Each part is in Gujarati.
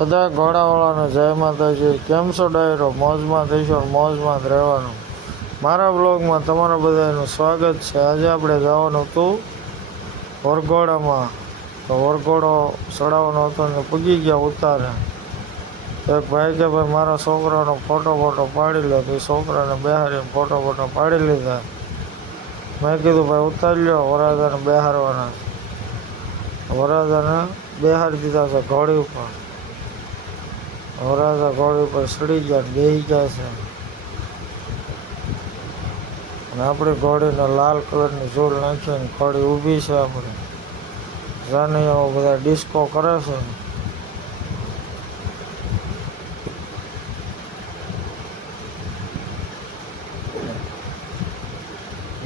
બધા ઘોડાવાળાને જય માતાજી. કેમ છો ડાયરો? મોજમાં થઈશો, મોજમાં જ રહેવાનું. મારા બ્લોગમાં તમારા બધાનું સ્વાગત છે. આજે આપણે જવાનું હતું વરઘોડામાં, તો વરઘોડો ચડાવવાનો હતો ને પૂગી ગયા ઉતારે. એક ભાઈ કે ભાઈ મારા છોકરાનો ફોટો પાડી લો, તો એ છોકરાને બેહારીને ફોટો પાડી લીધા. મેં કીધું ભાઈ ઉતારી લ્યો, વરરાજાને બેહારવાના. વરરાજાને બેહારી દીધા છે ઘોડી ઉપર. વરરાજા ઘોડી ઉપર ચડી ગયા, બેસી ગયા છે. અને આપણી ઘોડીને લાલ કલરની ઝૂલ નાખીને ઘોડી ઊભી છે. આપણે જાનૈયાઓ બધા ડિસ્કો કરે છે.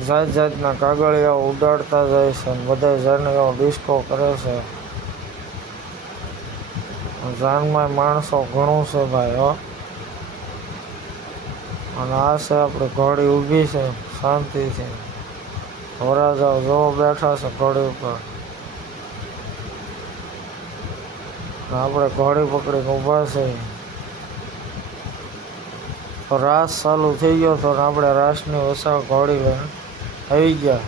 જાત જાતના કાગળિયાઓ ઉડાડતા જાય છે. બધા જાનૈયાઓ ડિસ્કો કરે છે. જાનમાં માણસો ઘણું છે ભાઈ હો. અને આ છે આપણે ઘોડી ઊભી છે શાંતિથી. વરરાજાઓ જોવો બેઠા છે ઘોડી ઉપર. આપણે ઘોડી પકડીને ઊભા છે. તો રાસ ચાલુ થઈ ગયો હતો ને આપણે રાસની વસાળ ઘોડી લઈને આવી ગયા.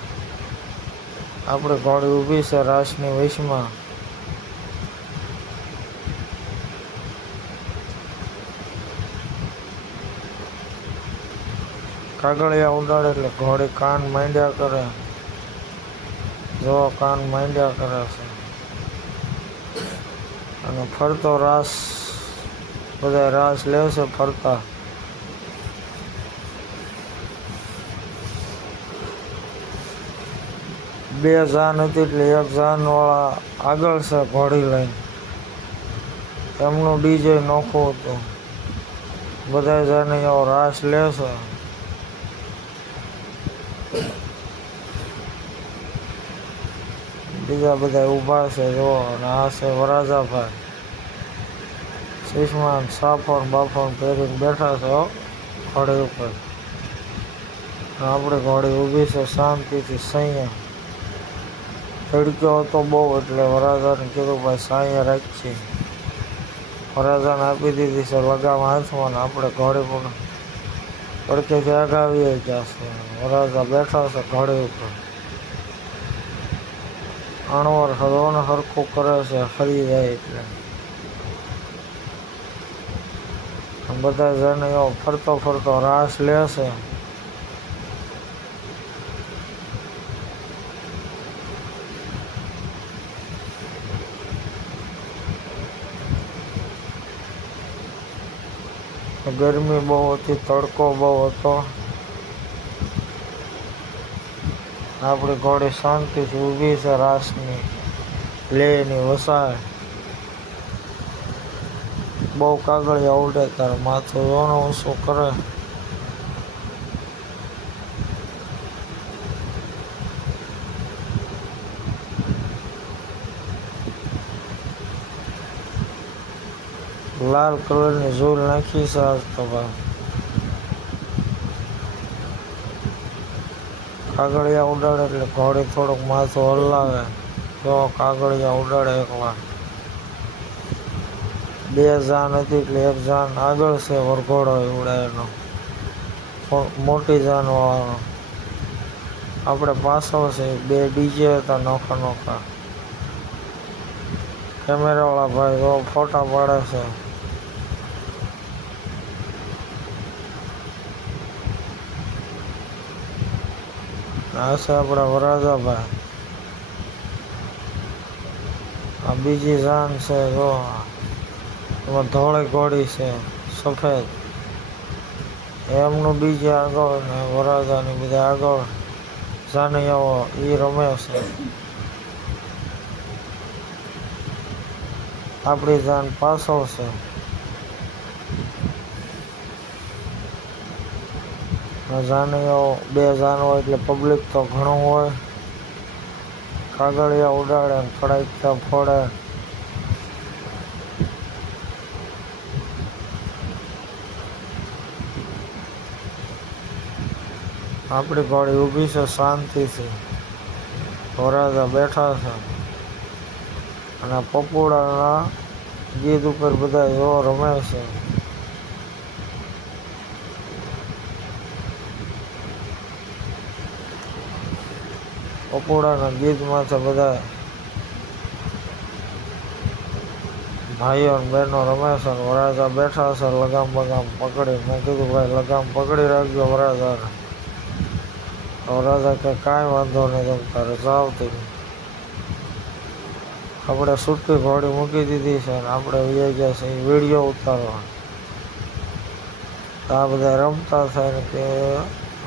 આપણે ઘોડી ઊભી છે રાસની વચમાં. કાગળિયા ઉડાડે એટલે ઘોડી કાન માંડ્યા કરે. જો કાન માંડ્યા કરે છે. અને ફરતો રાસ, બધા રાસ લે છે ફરતા. બે જાન હતી એટલે એક જાનવાળા આગળ છે ઘોડી લઈને. એમનું ડીજે નોખું હતું. બધા જાનૈયાઓ રાસ લે છે. બીજા બધા ઊભા છે જો. અને આ છે વરરાજાભાઈ. ચશ્મા સાફણ બાફણ પહેરીને બેઠા છે ઘોડી ઉપર. આપણી ઘોડી ઊભી છે શાંતિથી સૈયા. તડક્યો હતો બહુ એટલે વરરાજાને કીધું ભાઈ સાંયે રાખીએ. વરરાજાને આપી દીધી છે લગામ હાથમાં. ને આપણે ઘોડી પર પડકેથી આગાવીએ ગયા છે. વરરાજા બેઠા છે ઘોડી ઉપર. અણવર હરોને હરખું કરે છે ફરી જાય એટલે. બધા જાનૈયાઓ ફરતો રાસ લે છે. ગરમી બહુ હતી, તડકો બહુ હતો. આપણી ઘોડી શાંતિથી ઊભી છે રાસની લેની વસાય. બહુ કાગળિયા ઉડે, તારે માથું જોવાનું ઊંચું કરે. લાલ કલરની ઝૂલ નાખી છે આજ તો ભાઈ. કાગળિયા ઉડાડે એટલે ઘોડી થોડુંક માથું હલાવે. જો કાગળિયા ઉડાડે એકવાર. બે જાન હતી એટલે એક જાન આગળ છે વરઘોડો ઉડાડેલો, મોટી જાન વાળાનો. આપણે પાછળ છે. બે ડીજે હતા નોખા. કેમેરાવાળા ભાઈ જો ફોટા પાડે છે. આ છે આપણા વરરાજાભાઈ. આ બીજી જાન છે જો. એમાં ધોળી ઘોડી છે સફેદ. એમનું ડીજે આગળ ને વરરાજાની બધા આગળ. જાનૈયાઓ એ રમે છે. આપણી જાન પાછળ છે. જાનૈયાઓ બે જાન હોય એટલે પબ્લિક તો ઘણું હોય. કાગળિયા ઉડાડે ને ફડાકતા ફોડે. આપણી ઘોડી ઊભી છે શાંતિથી. વરરાજા બેઠા છે. અને પપોડાના ગીત ઉપર બધા જો રમે છે. પપોડાના ગીતમાં છે બધા ભાઈઓ ને બહેનો રમે છે ને વરાજા બેઠા છે લગામ બગામ પકડી. મેં કીધું ભાઈ લગામ પકડી રાખજો વરાજાને. વરાજા કે કાંઈ વાંધો નહીં, તમે તારે જાવ તે. આપણે છૂટકી ઘોડી મૂકી દીધી છે ને આપણે વહી ગયા છે વિડીયો ઉતારવા. તો આ બધા રમતા થાય ને કે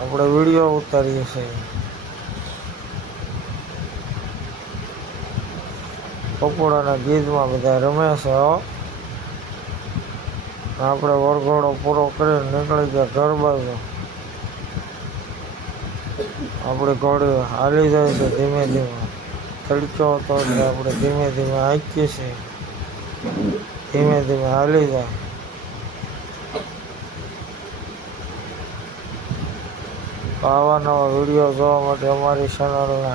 આપણે વિડીયો ઉતારીએ છીએ. પપોડાના ગીતમાં બધા રમે છે. આપણે વરઘોડો પૂરો કરીને નીકળી ગયા ઘર બાજુ. આપણી ઘોડી હાલી જાય છે ધીમે ધીમે. તડકો હતો એટલે આપણે ધીમે ધીમે હાંકીએ છીએ. ધીમે ધીમે હાલી જાય. આવા નવા વિડીયો જોવા માટે અમારી ચેનલને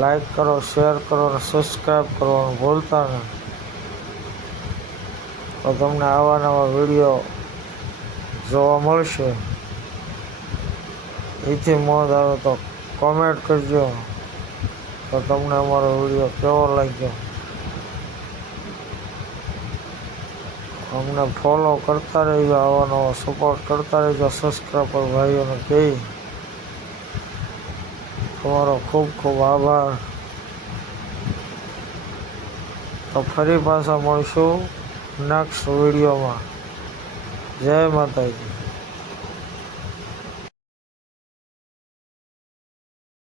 લાઈક કરો, શેર કરો અને સબસ્ક્રાઈબ કરવાનું ભૂલતા નહીં. તો તમને આવા નવા વિડીયો જોવા મળશે. એથી મોજ આવે તો કોમેન્ટ કરજો તો તમને અમારો વિડીયો કેવો લાગ્યો. અમને ફોલો કરતા રહેજો, આવા નવો સપોર્ટ કરતા રહેજો. સબસ્ક્રાઈબર ભાઈઓને કહી તમારો ખૂબ ખૂબ આભાર. તો ફરી પાછા મળશું નેક્સ્ટ વિડીયોમાં. જય માતાજી.